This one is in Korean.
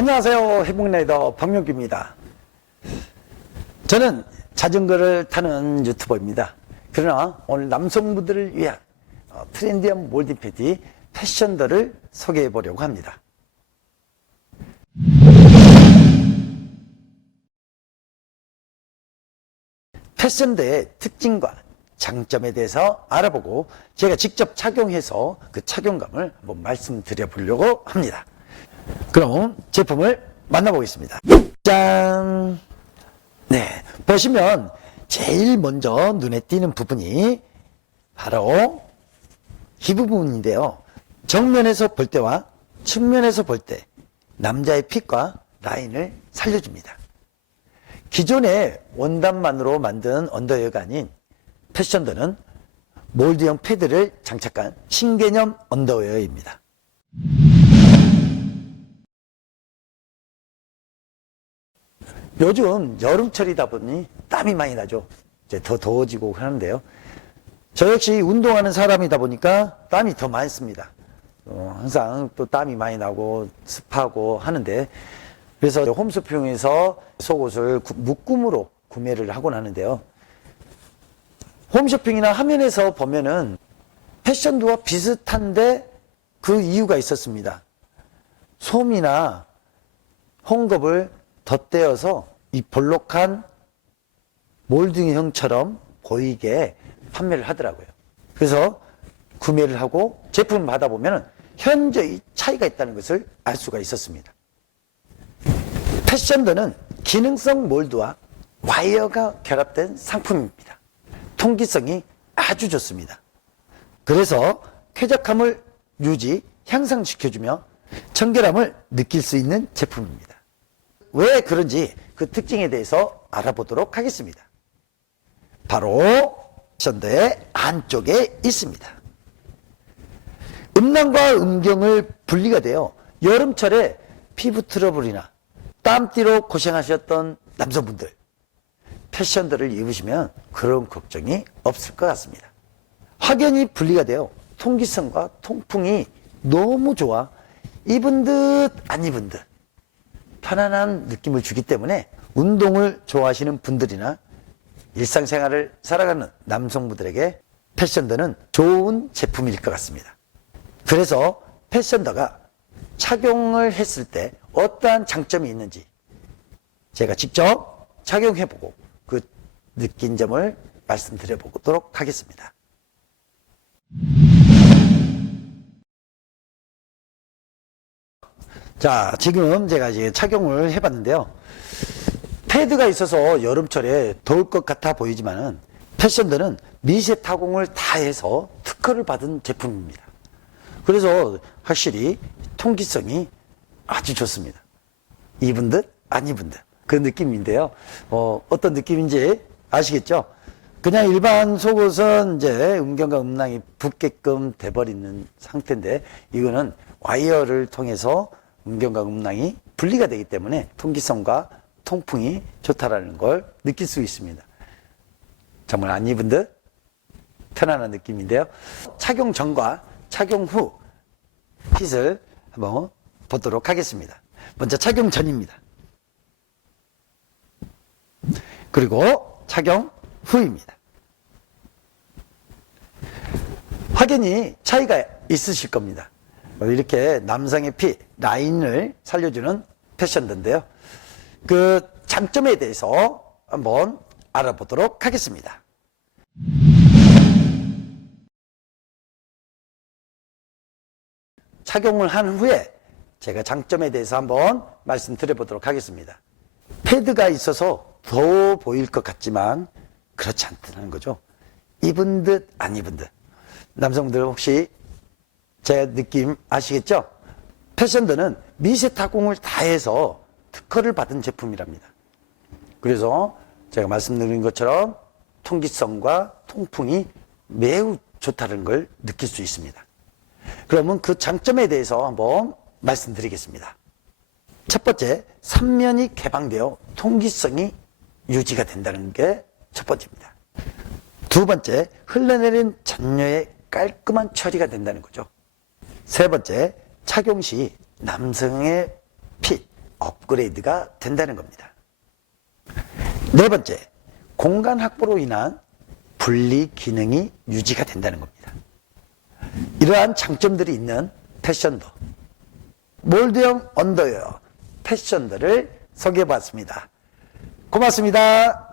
안녕하세요. 해봉라이더 박명규입니다. 저는 자전거를 타는 유튜버입니다. 그러나 오늘 남성분들을 위한 어, 트렌디한 몰딩 패디 패션더를 소개해 보려고 합니다. 패션더의 특징과 장점에 대해서 알아보고 제가 직접 착용해서 그 착용감을 한번 말씀드려 보려고 합니다. 그럼 제품을 만나보겠습니다. 짠! 네, 보시면 제일 먼저 눈에 띄는 부분이 바로 이 부분인데요. 정면에서 볼 때와 측면에서 볼 때 남자의 핏과 라인을 살려줍니다. 기존의 원단만으로 만든 언더웨어가 아닌 패션더는 몰드형 패드를 장착한 신개념 언더웨어입니다. 요즘 여름철이다 보니 땀이 많이 나죠. 이제 더 더워지고 하는데요. 저 역시 운동하는 사람이다 보니까 땀이 더 많습니다. 어, 항상 또 땀이 많이 나고 습하고 하는데 그래서 홈쇼핑에서 속옷을 구- 묶음으로 구매를 하곤 하는데요. 홈쇼핑이나 화면에서 보면은 패션도와 비슷한데 그 이유가 있었습니다. 솜이나 홍겁을 덧대어서 이 볼록한 몰딩형처럼 보이게 판매를 하더라고요. 그래서 구매를 하고 제품을 받아보면 현저히 차이가 있다는 것을 알 수가 있었습니다. 패션더는 기능성 몰드와 와이어가 결합된 상품입니다. 통기성이 아주 좋습니다. 그래서 쾌적함을 유지, 향상시켜주며 청결함을 느낄 수 있는 제품입니다. 왜 그런지 그 특징에 대해서 알아보도록 하겠습니다. 바로 패션더의 안쪽에 있습니다. 음란과 음경을 분리가 되어 여름철에 피부 트러블이나 땀띠로 고생하셨던 남성분들 패션들을 입으시면 그런 걱정이 없을 것 같습니다. 확연히 분리가 되어 통기성과 통풍이 너무 좋아 입은 듯 안 입은 듯 편안한 느낌을 주기 때문에 운동을 좋아하시는 분들이나 일상생활을 살아가는 남성분들에게 패션더는 좋은 제품일 것 같습니다. 그래서 패션더가 착용을 했을 때 어떠한 장점이 있는지 제가 직접 착용해보고 그 느낀 점을 말씀드려 보도록 하겠습니다. 자, 지금 제가 이제 착용을 해봤는데요. 패드가 있어서 여름철에 더울 것 같아 보이지만은 패션들은 미세 타공을 다 해서 특허를 받은 제품입니다. 그래서 확실히 통기성이 아주 좋습니다. 입은 듯, 안 입은 듯. 그 느낌인데요. 어, 어떤 느낌인지 아시겠죠? 그냥 일반 속옷은 이제 음경과 음낭이 붙게끔 돼버리는 상태인데 이거는 와이어를 통해서 음경과 음낭이 분리가 되기 때문에 통기성과 통풍이 좋다라는 걸 느낄 수 있습니다. 정말 안 입은 듯 편안한 느낌인데요. 착용 전과 착용 후 핏을 한번 보도록 하겠습니다. 먼저 착용 전입니다. 그리고 착용 후입니다. 확연히 차이가 있으실 겁니다. 이렇게 남성의 피, 라인을 살려주는 패션인데요. 그 장점에 대해서 한번 알아보도록 하겠습니다. 착용을 한 후에 제가 장점에 대해서 한번 말씀드려 보도록 하겠습니다. 패드가 있어서 더워 보일 것 같지만 그렇지 않다는 거죠. 입은 듯 안 입은 듯. 남성분들 혹시 제 느낌 아시겠죠? 패션더는 미세 타공을 다해서 특허를 받은 제품이랍니다. 그래서 제가 말씀드린 것처럼 통기성과 통풍이 매우 좋다는 걸 느낄 수 있습니다. 그러면 그 장점에 대해서 한번 말씀드리겠습니다. 첫 번째, 삼면이 개방되어 통기성이 유지가 된다는 게 첫 번째입니다. 두 번째, 흘러내린 잔여의 깔끔한 처리가 된다는 거죠. 세 번째, 착용 시 남성의 핏, 업그레이드가 된다는 겁니다. 네 번째, 공간 확보로 인한 분리 기능이 유지가 된다는 겁니다. 이러한 장점들이 있는 패션도, 몰드형 언더웨어 패션들을 소개해 봤습니다. 고맙습니다.